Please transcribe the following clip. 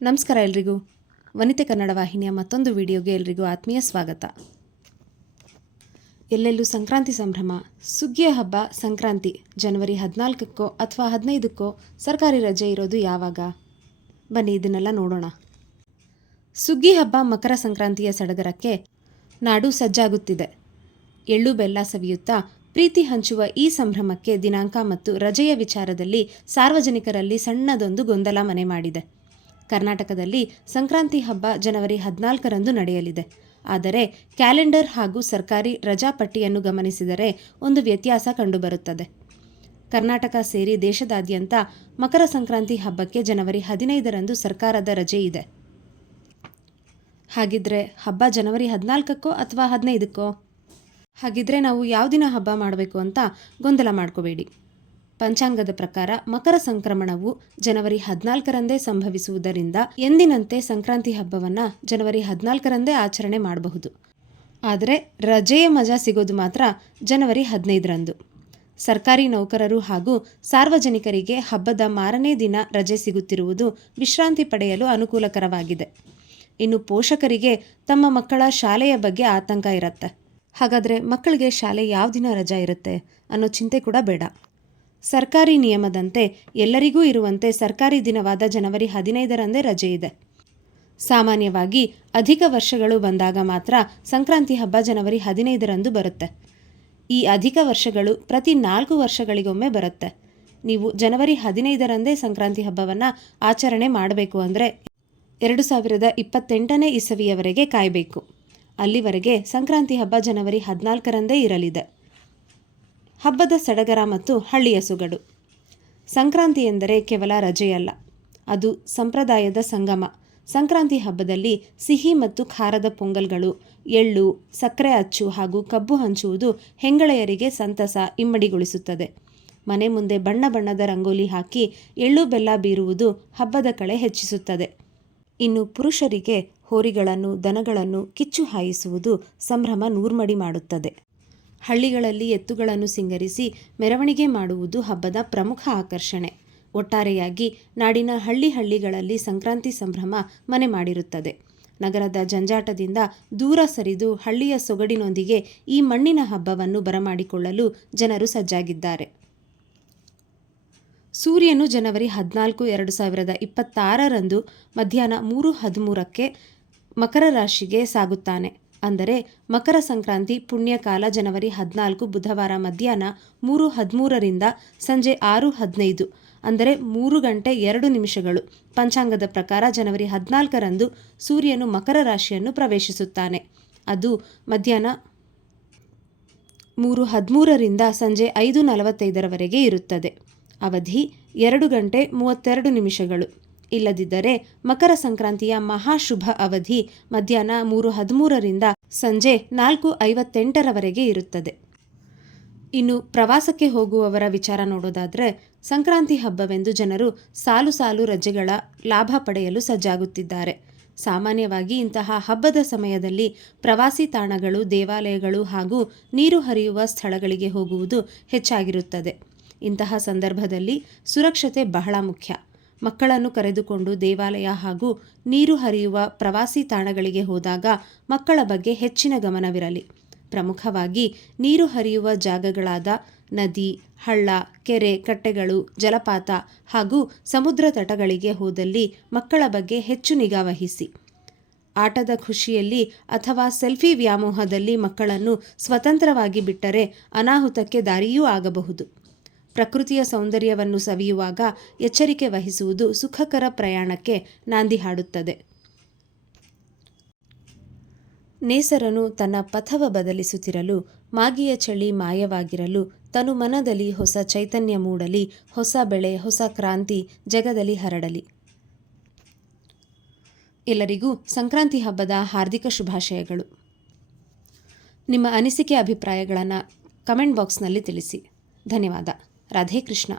ನಮಸ್ಕಾರ ಎಲ್ರಿಗೂ. ವನಿತೆ ಕನ್ನಡ ವಾಹಿನಿಯ ಮತ್ತೊಂದು ವಿಡಿಯೋಗೆ ಎಲ್ರಿಗೂ ಆತ್ಮೀಯ ಸ್ವಾಗತ. ಎಲ್ಲೆಲ್ಲೂ ಸಂಕ್ರಾಂತಿ ಸಂಭ್ರಮ. ಸುಗ್ಗಿಯ ಹಬ್ಬ ಸಂಕ್ರಾಂತಿ ಜನವರಿ 14ಕ್ಕೋ ಅಥವಾ 15ಕ್ಕೋ ಸರ್ಕಾರಿ ರಜೆ ಇರೋದು ಯಾವಾಗ? ಬನ್ನಿ ಇದನ್ನೆಲ್ಲ ನೋಡೋಣ. ಸುಗ್ಗಿ ಹಬ್ಬ ಮಕರ ಸಂಕ್ರಾಂತಿಯ ಸಡಗರಕ್ಕೆ ನಾಡು ಸಜ್ಜಾಗುತ್ತಿದೆ. ಎಳ್ಳು ಬೆಲ್ಲ ಸವಿಯುತ್ತಾ ಪ್ರೀತಿ ಹಂಚುವ ಈ ಸಂಭ್ರಮಕ್ಕೆ ದಿನಾಂಕ ಮತ್ತು ರಜೆಯ ವಿಚಾರದಲ್ಲಿ ಸಾರ್ವಜನಿಕರಲ್ಲಿ ಸಣ್ಣದೊಂದು ಗೊಂದಲ ಮನೆ ಮಾಡಿದೆ. ಕರ್ನಾಟಕದಲ್ಲಿ ಸಂಕ್ರಾಂತಿ ಹಬ್ಬ ಜನವರಿ 14ರಂದು ನಡೆಯಲಿದೆ. ಆದರೆ ಕ್ಯಾಲೆಂಡರ್ ಹಾಗೂ ಸರ್ಕಾರಿ ರಜಾ ಪಟ್ಟಿಯನ್ನು ಗಮನಿಸಿದರೆ ಒಂದು ವ್ಯತ್ಯಾಸ ಕಂಡುಬರುತ್ತದೆ. ಕರ್ನಾಟಕ ಸೇರಿ ದೇಶದಾದ್ಯಂತ ಮಕರ ಸಂಕ್ರಾಂತಿ ಹಬ್ಬಕ್ಕೆ ಜನವರಿ 15ರಂದು ಸರ್ಕಾರದ ರಜೆ ಇದೆ. ಹಾಗಿದ್ರೆ ಹಬ್ಬ ಜನವರಿ 14ಕ್ಕೋ ಅಥವಾ 15ಕ್ಕೋ? ಹಾಗಿದ್ರೆ ನಾವು ಯಾವ ದಿನ ಹಬ್ಬ ಮಾಡಬೇಕು ಅಂತ ಗೊಂದಲ ಮಾಡ್ಕೋಬೇಡಿ. ಪಂಚಾಂಗದ ಪ್ರಕಾರ ಮಕರ ಸಂಕ್ರಮಣವು ಜನವರಿ 14ರಂದೇ ಸಂಭವಿಸುವುದರಿಂದ ಎಂದಿನಂತೆ ಸಂಕ್ರಾಂತಿ ಹಬ್ಬವನ್ನು ಜನವರಿ 14ರಂದೇ ಆಚರಣೆ ಮಾಡಬಹುದು. ಆದರೆ ರಜೆಯ ಮಜಾ ಸಿಗೋದು ಮಾತ್ರ ಜನವರಿ 15ರಂದು. ಸರ್ಕಾರಿ ನೌಕರರು ಹಾಗೂ ಸಾರ್ವಜನಿಕರಿಗೆ ಹಬ್ಬದ ಮಾರನೇ ದಿನ ರಜೆ ಸಿಗುತ್ತಿರುವುದು ವಿಶ್ರಾಂತಿ ಪಡೆಯಲು ಅನುಕೂಲಕರವಾಗಿದೆ. ಇನ್ನು ಪೋಷಕರಿಗೆ ತಮ್ಮ ಮಕ್ಕಳ ಶಾಲೆಯ ಬಗ್ಗೆ ಆತಂಕ ಇರುತ್ತೆ. ಹಾಗಾದರೆ ಮಕ್ಕಳಿಗೆ ಶಾಲೆ ಯಾವ ದಿನ ರಜಾ ಇರುತ್ತೆ ಅನ್ನೋ ಚಿಂತೆ ಕೂಡ ಬೇಡ. ಸರ್ಕಾರಿ ನಿಯಮದಂತೆ ಎಲ್ಲರಿಗೂ ಇರುವಂತೆ ಸರ್ಕಾರಿ ದಿನವಾದ ಜನವರಿ 15ರಂದೇ ರಜೆ ಇದೆ. ಸಾಮಾನ್ಯವಾಗಿ ಅಧಿಕ ವರ್ಷಗಳು ಬಂದಾಗ ಮಾತ್ರ ಸಂಕ್ರಾಂತಿ ಹಬ್ಬ ಜನವರಿ 15ರಂದು ಬರುತ್ತೆ. ಈ ಅಧಿಕ ವರ್ಷಗಳು ಪ್ರತಿ 4 ವರ್ಷಗಳಿಗೊಮ್ಮೆ ಬರುತ್ತೆ. ನೀವು ಜನವರಿ 15ರಂದೇ ಸಂಕ್ರಾಂತಿ ಹಬ್ಬವನ್ನು ಆಚರಣೆ ಮಾಡಬೇಕು ಅಂದರೆ 2028ನೇ ಇಸವಿಯವರೆಗೆ ಕಾಯಬೇಕು. ಅಲ್ಲಿವರೆಗೆ ಸಂಕ್ರಾಂತಿ ಹಬ್ಬ ಜನವರಿ 14ರಂದೇ ಇರಲಿದೆ. ಹಬ್ಬದ ಸಡಗರ ಮತ್ತು ಹಳ್ಳಿಯ ಸೊಗಡು. ಸಂಕ್ರಾಂತಿ ಎಂದರೆ ಕೇವಲ ರಜೆಯಲ್ಲ, ಅದು ಸಂಪ್ರದಾಯದ ಸಂಗಮ. ಸಂಕ್ರಾಂತಿ ಹಬ್ಬದಲ್ಲಿ ಸಿಹಿ ಮತ್ತು ಖಾರದ ಪೊಂಗಲ್ಗಳು, ಎಳ್ಳು, ಸಕ್ಕರೆ ಅಚ್ಚು ಹಾಗೂ ಕಬ್ಬು ಹಂಚುವುದು ಹೆಂಗಳೆಯರಿಗೆ ಸಂತಸ ಇಮ್ಮಡಿಗೊಳಿಸುತ್ತದೆ. ಮನೆ ಮುಂದೆ ಬಣ್ಣ ಬಣ್ಣದ ರಂಗೋಲಿ ಹಾಕಿ ಎಳ್ಳು ಬೆಲ್ಲ ಬೀರುವುದು ಹಬ್ಬದ ಕಳೆ ಹೆಚ್ಚಿಸುತ್ತದೆ. ಇನ್ನು ಪುರುಷರಿಗೆ ಹೋರಿಗಳನ್ನು, ದನಗಳನ್ನು ಕಿಚ್ಚು ಹಾಯಿಸುವುದು ಸಂಭ್ರಮ ನೂರ್ಮಡಿ ಮಾಡುತ್ತದೆ. ಹಳ್ಳಿಗಳಲ್ಲಿ ಎತ್ತುಗಳನ್ನು ಸಿಂಗರಿಸಿ ಮೆರವಣಿಗೆ ಮಾಡುವುದು ಹಬ್ಬದ ಪ್ರಮುಖ ಆಕರ್ಷಣೆ. ಒಟ್ಟಾರೆಯಾಗಿ ನಾಡಿನ ಹಳ್ಳಿಗಳಲ್ಲಿ ಸಂಕ್ರಾಂತಿ ಸಂಭ್ರಮ ಮನೆ ಮಾಡಿರುತ್ತದೆ. ನಗರದ ಜಂಜಾಟದಿಂದ ದೂರ ಸರಿದು ಹಳ್ಳಿಯ ಸೊಗಡಿನೊಂದಿಗೆ ಈ ಮಣ್ಣಿನ ಹಬ್ಬವನ್ನು ಬರಮಾಡಿಕೊಳ್ಳಲು ಜನರು ಸಜ್ಜಾಗಿದ್ದಾರೆ. ಸೂರ್ಯನು ಜನವರಿ 14, 2026ರಂದು ಮಧ್ಯಾಹ್ನ 3:13ಕ್ಕೆ ಮಕರ ರಾಶಿಗೆ ಸಾಗುತ್ತಾನೆ. ಅಂದರೆ ಮಕರ ಸಂಕ್ರಾಂತಿ ಪುಣ್ಯಕಾಲ ಜನವರಿ 14 ಬುಧವಾರ ಮಧ್ಯಾಹ್ನ 3:13ರಿಂದ ಸಂಜೆ 6:15 ಅಂದರೆ 3 ಗಂಟೆ 2 ನಿಮಿಷಗಳು. ಪಂಚಾಂಗದ ಪ್ರಕಾರ ಜನವರಿ 14ರಂದು ಸೂರ್ಯನು ಮಕರ ರಾಶಿಯನ್ನು ಪ್ರವೇಶಿಸುತ್ತಾನೆ. ಅದು ಮಧ್ಯಾಹ್ನ 3:13ರಿಂದ ಸಂಜೆ 5:45ರವರೆಗೆ ಇರುತ್ತದೆ. ಅವಧಿ 2 ಗಂಟೆ 32 ನಿಮಿಷಗಳು. ಇಲ್ಲದಿದ್ದರೆ ಮಕರ ಸಂಕ್ರಾಂತಿಯ ಮಹಾಶುಭ ಅವಧಿ ಮಧ್ಯಾಹ್ನ 3:13ರಿಂದ ಸಂಜೆ 4:58ರವರೆಗೆ ಇರುತ್ತದೆ. ಇನ್ನು ಪ್ರವಾಸಕ್ಕೆ ಹೋಗುವವರ ವಿಚಾರ ನೋಡೋದಾದರೆ ಸಂಕ್ರಾಂತಿ ಹಬ್ಬವೆಂದು ಜನರು ಸಾಲು ಸಾಲು ರಜೆಗಳ ಲಾಭ ಪಡೆಯಲು ಸಜ್ಜಾಗುತ್ತಿದ್ದಾರೆ. ಸಾಮಾನ್ಯವಾಗಿ ಇಂತಹ ಹಬ್ಬದ ಸಮಯದಲ್ಲಿ ಪ್ರವಾಸಿ ತಾಣಗಳು, ದೇವಾಲಯಗಳು ಹಾಗೂ ನೀರು ಹರಿಯುವ ಸ್ಥಳಗಳಿಗೆ ಹೋಗುವುದು ಹೆಚ್ಚಾಗಿರುತ್ತದೆ. ಇಂತಹ ಸಂದರ್ಭದಲ್ಲಿ ಸುರಕ್ಷತೆ ಬಹಳ ಮುಖ್ಯ. ಮಕ್ಕಳನ್ನು ಕರೆದುಕೊಂಡು ದೇವಾಲಯ ಹಾಗೂ ನೀರು ಹರಿಯುವ ಪ್ರವಾಸಿ ತಾಣಗಳಿಗೆ ಹೋದಾಗ ಮಕ್ಕಳ ಬಗ್ಗೆ ಹೆಚ್ಚಿನ ಗಮನವಿರಲಿ. ಪ್ರಮುಖವಾಗಿ ನೀರು ಹರಿಯುವ ಜಾಗಗಳಾದ ನದಿ, ಹಳ್ಳ, ಕೆರೆ, ಕಟ್ಟೆಗಳು, ಜಲಪಾತ ಹಾಗೂ ಸಮುದ್ರ ತಟಗಳಿಗೆ ಹೋದಲ್ಲಿ ಮಕ್ಕಳ ಬಗ್ಗೆ ಹೆಚ್ಚು ನಿಗಾ ವಹಿಸಿ. ಆಟದ ಖುಷಿಯಲ್ಲಿ ಅಥವಾ ಸೆಲ್ಫಿ ವ್ಯಾಮೋಹದಲ್ಲಿ ಮಕ್ಕಳನ್ನು ಸ್ವತಂತ್ರವಾಗಿ ಬಿಟ್ಟರೆ ಅನಾಹುತಕ್ಕೆ ದಾರಿಯೂ ಆಗಬಹುದು. ಪ್ರಕೃತಿಯ ಸೌಂದರ್ಯವನ್ನು ಸವಿಯುವಾಗ ಎಚ್ಚರಿಕೆ ವಹಿಸುವುದು ಸುಖಕರ ಪ್ರಯಾಣಕ್ಕೆ ನಾಂದಿ ಹಾಡುತ್ತದೆ. ನೇಸರನು ತನ್ನ ಪಥವ ಬದಲಿಸುತ್ತಿರಲು, ಮಾಗಿಯ ಚಳಿ ಮಾಯವಾಗಿರಲು, ತನು ಮನದಲ್ಲಿ ಹೊಸ ಚೈತನ್ಯ ಮೂಡಲಿ, ಹೊಸ ಬೆಳೆ ಹೊಸ ಕ್ರಾಂತಿ ಜಗದಲ್ಲಿ ಹರಡಲಿ. ಎಲ್ಲರಿಗೂ ಸಂಕ್ರಾಂತಿ ಹಬ್ಬದ ಹಾರ್ದಿಕ ಶುಭಾಶಯಗಳು. ನಿಮ್ಮ ಅನಿಸಿಕೆ ಅಭಿಪ್ರಾಯಗಳನ್ನು ಕಮೆಂಟ್ ಬಾಕ್ಸ್ನಲ್ಲಿ ತಿಳಿಸಿ. ಧನ್ಯವಾದ. ರಾಧೇ ಕೃಷ್ಣ.